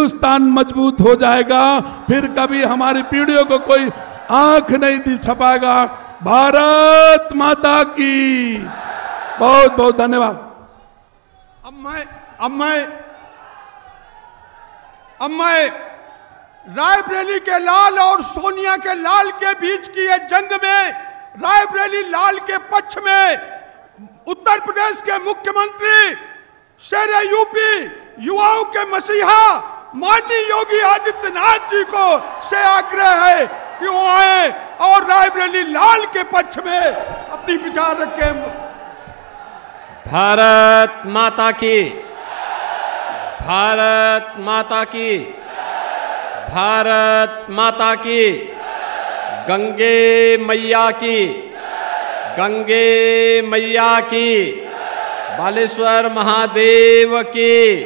हिंदुस्तान मजबूत हो जाएगा, फिर कभी हमारी पीढ़ियों को कोई आंख नहीं छपाएगा। भारत माता की बहुत बहुत धन्यवाद। अब मैं रायबरेली के लाल और सोनिया के लाल के बीच की ये जंग में रायबरेली लाल के पक्ष में उत्तर प्रदेश के मुख्यमंत्री शेर यूपी, युवाओं के मसीहा माननीय योगी आदित्यनाथ जी को से आग्रह है कि वो आए और रायबरेली लाल के पक्ष में अपनी विचार रखें। भारत माता की, भारत माता की, भारत माता की, गंगे मैया की, गंगे मैया की, बालेश्वर महादेव की,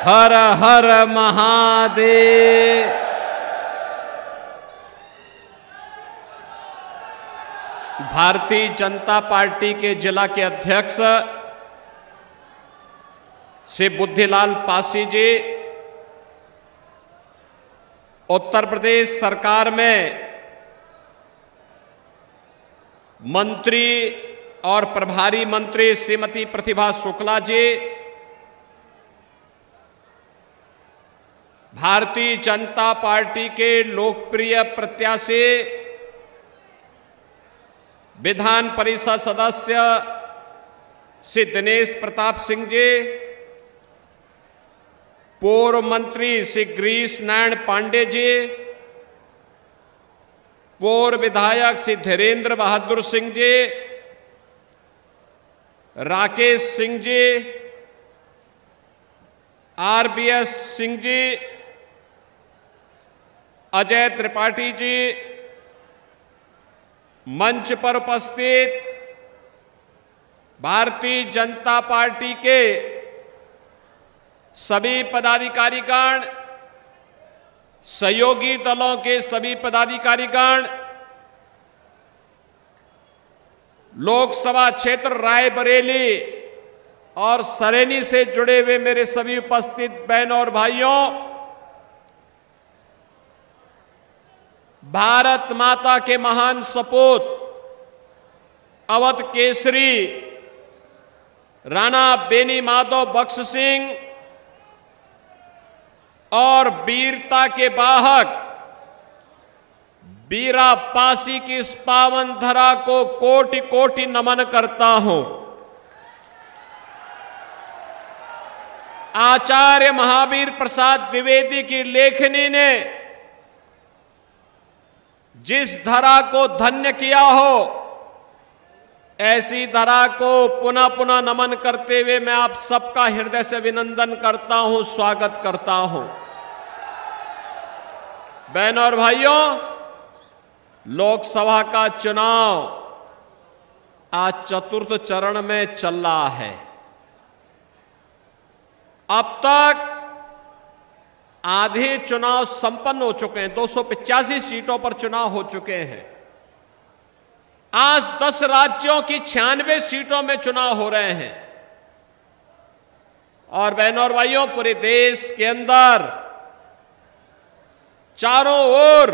हर हर महादेव। भारतीय जनता पार्टी के जिला के अध्यक्ष श्री बुद्धिलाल पासी जी उत्तर प्रदेश सरकार में मंत्री और प्रभारी मंत्री श्रीमती प्रतिभा शुक्ला जी, भारतीय जनता पार्टी के लोकप्रिय प्रत्याशी विधान परिषद सदस्य श्री दिनेश प्रताप सिंह जी, पूर्व मंत्री श्री गिरीश नारायण पांडे जी, पूर्व विधायक श्री धीरेन्द्र बहादुर सिंह जी, राकेश सिंह जी, आरबीएस सिंह जी, अजय त्रिपाठी जी, मंच पर उपस्थित भारतीय जनता पार्टी के सभी पदाधिकारीगण, सहयोगी दलों के सभी पदाधिकारीगण, लोकसभा क्षेत्र रायबरेली और सरेनी से जुड़े हुए मेरे सभी उपस्थित बहनों और भाइयों, भारत माता के महान सपूत अवध केसरी राणा बेनी माधव बख्श सिंह और वीरता के वाहक बीरा पासी की इस पावन धरा को कोटि कोटि नमन करता हूं। आचार्य महावीर प्रसाद द्विवेदी की लेखनी ने जिस धरा को धन्य किया हो, ऐसी धरा को पुनः पुनः नमन करते हुए मैं आप सबका हृदय से अभिनंदन करता हूं, स्वागत करता हूं। बहनों और भाइयों, लोकसभा का चुनाव आज चतुर्थ चरण में चल रहा है। अब तक आधे चुनाव संपन्न हो चुके हैं, 285 सीटों पर चुनाव हो चुके हैं। आज 10 राज्यों की 96 सीटों में चुनाव हो रहे हैं। और बहनों और भाइयों, पूरे देश के अंदर चारों ओर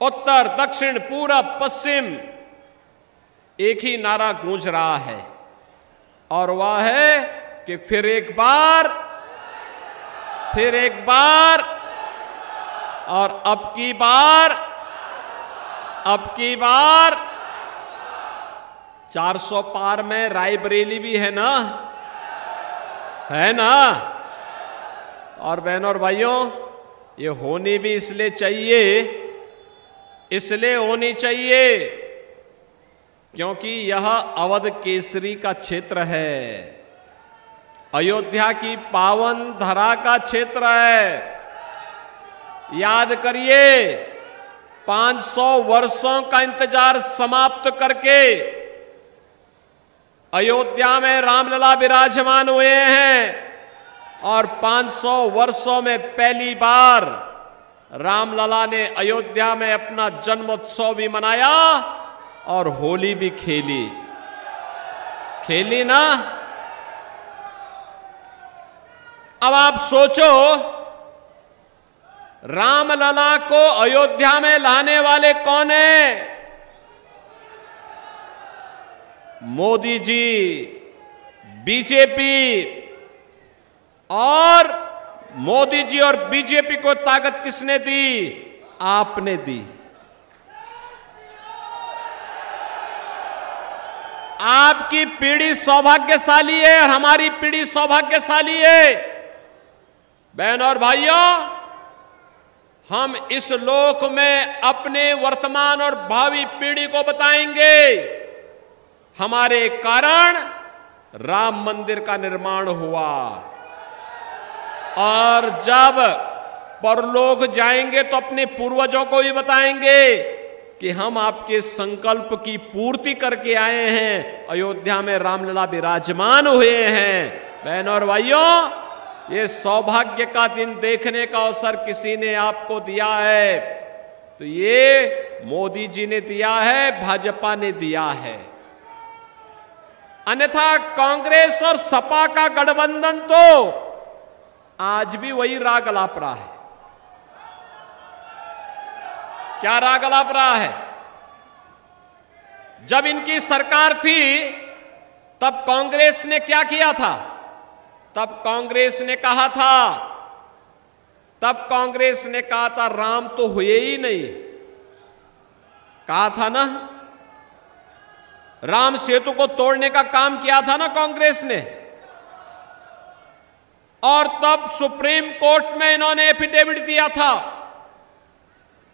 उत्तर, दक्षिण, पूरब, पश्चिम एक ही नारा गूंज रहा है, और वह है कि फिर एक बार और अब की बार 400 पार में रायबरेली भी है ना, और बहनों और भाइयों, ये होनी भी इसलिए होनी चाहिए क्योंकि यह अवध केसरी का क्षेत्र है, अयोध्या की पावन धरा का क्षेत्र है। याद करिए, 500 वर्षों का इंतजार समाप्त करके अयोध्या में रामलला विराजमान हुए हैं, और 500 वर्षों में पहली बार रामलला ने अयोध्या में अपना जन्मोत्सव भी मनाया और होली भी खेली ना। अब आप सोचो, रामलला को अयोध्या में लाने वाले कौन है? मोदी जी, बीजेपी। और मोदी जी और बीजेपी को ताकत किसने दी? आपने दी। आपकी पीढ़ी सौभाग्यशाली है और हमारी पीढ़ी सौभाग्यशाली है। बहन और भाइयों, हम इस लोक में अपने वर्तमान और भावी पीढ़ी को बताएंगे, हमारे कारण राम मंदिर का निर्माण हुआ। और जब परलोक जाएंगे तो अपने पूर्वजों को भी बताएंगे कि हम आपके संकल्प की पूर्ति करके आए हैं, अयोध्या में रामलला विराजमान हुए हैं। बहनों और भाइयों, ये सौभाग्य का दिन देखने का अवसर किसी ने आपको दिया है, तो ये मोदी जी ने दिया है, भाजपा ने दिया है। अन्यथा कांग्रेस और सपा का गठबंधन तो आज भी वही राग अलाप रहा है। क्या राग अलाप रहा है? जब इनकी सरकार थी तब कांग्रेस ने क्या किया था? तब कांग्रेस ने कहा था राम तो हुए ही नहीं। कहा था ना, राम सेतु को तोड़ने का काम किया था ना कांग्रेस ने। और तब सुप्रीम कोर्ट में इन्होंने एफिडेविट दिया था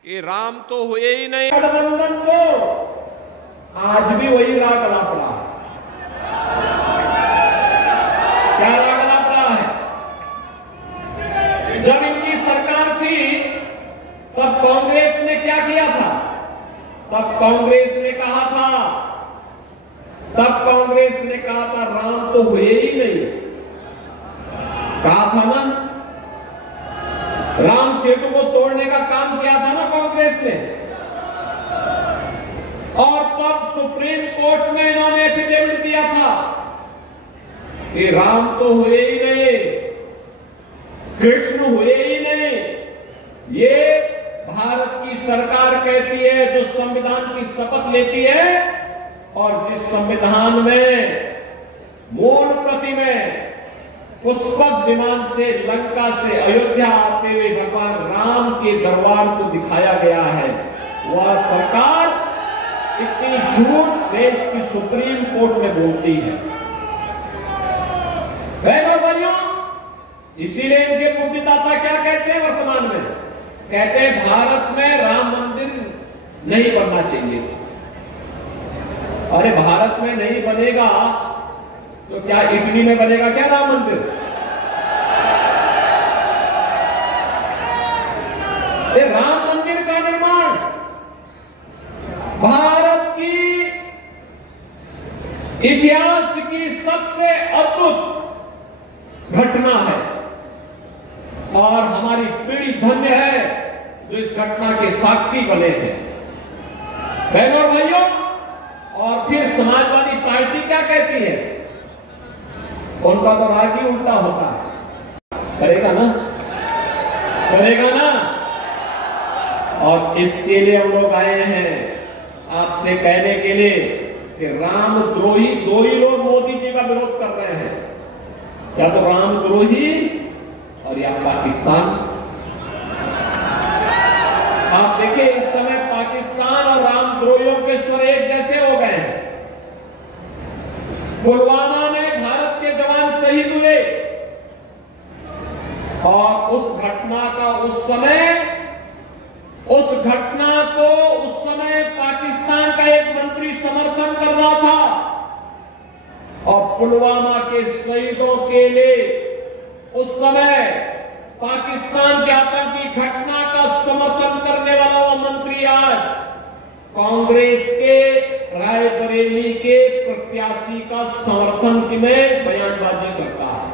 कि राम तो हुए ही नहीं। गठबंधन तो आज भी वही राग अलाप रहा है। क्या राग अलाप रहा है? जब इनकी सरकार थी तब कांग्रेस ने क्या किया था? तब कांग्रेस ने कहा था राम तो हुए ही नहीं। कहा था ना, राम सेतु को तोड़ने का काम किया था ना कांग्रेस ने। और तब सुप्रीम कोर्ट में इन्होंने एफिडेविट दिया था कि राम तो हुए ही नहीं, कृष्ण हुए ही नहीं। ये भारत की सरकार कहती है, जो संविधान की शपथ लेती है और जिस संविधान में मूल प्रति में पुष्पक विमान से लंका से अयोध्या आते हुए भगवान राम के दरबार को दिखाया गया है, वह सरकार इतनी झूठ देश की सुप्रीम कोर्ट में बोलती है। बहनों भाइयों, इसीलिए इनके बुद्धिदाता क्या कहते हैं वर्तमान में? कहते हैं भारत में राम मंदिर नहीं बनना चाहिए। अरे भारत में नहीं बनेगा तो क्या इटली में बनेगा क्या राम मंदिर? राम मंदिर का निर्माण भारत की इतिहास की सबसे अद्भुत घटना है और हमारी पीढ़ी धन्य है जो इस घटना के साक्षी बने हैं। बहनों और भाइयों, और फिर समाजवादी पार्टी क्या कहती है? उनका तो राग ही उल्टा होता है। करेगा ना। और इसके लिए हम लोग आए हैं आपसे कहने के लिए कि रामद्रोही दो ही लोग मोदी जी का विरोध कर रहे हैं, या तो रामद्रोही और या पाकिस्तान। आप देखिए, इस समय पाकिस्तान और रामद्रोहियों के स्वर एक जैसे हो गए हैं। पुलवामा में भारत के जवान शहीद हुए और उस घटना को उस समय पाकिस्तान का एक मंत्री समर्थन कर रहा था और पुलवामा के शहीदों के लिए उस समय पाकिस्तान के आतंकी घटना का समर्थन करने वाला वह मंत्री आज कांग्रेस के रायबरेली के प्रत्याशी का समर्थन में बयानबाजी करता है।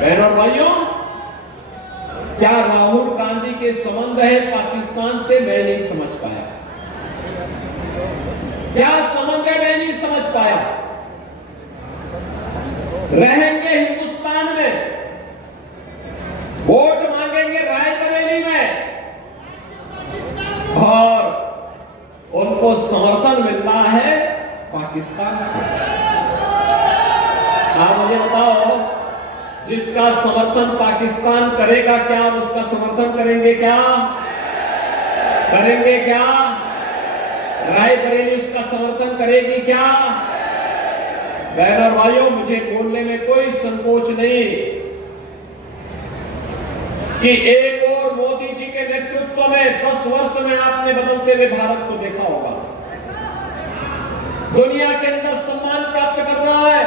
बहनों भाइयों, क्या राहुल गांधी के संबंध है पाकिस्तान से? मैं नहीं समझ पाया। क्या संबंध है? मैं नहीं समझ पाया। रहेंगे हिंदुस्तान में करेंगे रायबरेली में, और उनको समर्थन मिल रहा है पाकिस्तान से। आप मुझे बताओ, जिसका समर्थन पाकिस्तान करेगा क्या हम उसका समर्थन करेंगे क्या? करेंगे क्या? रायबरेली उसका समर्थन करेगी क्या? बहन और भाइयों, मुझे बोलने में कोई संकोच नहीं कि एक और मोदी जी के नेतृत्व में 10 वर्ष में आपने बदलते हुए भारत को देखा होगा। दुनिया के अंदर सम्मान प्राप्त कर रहा है,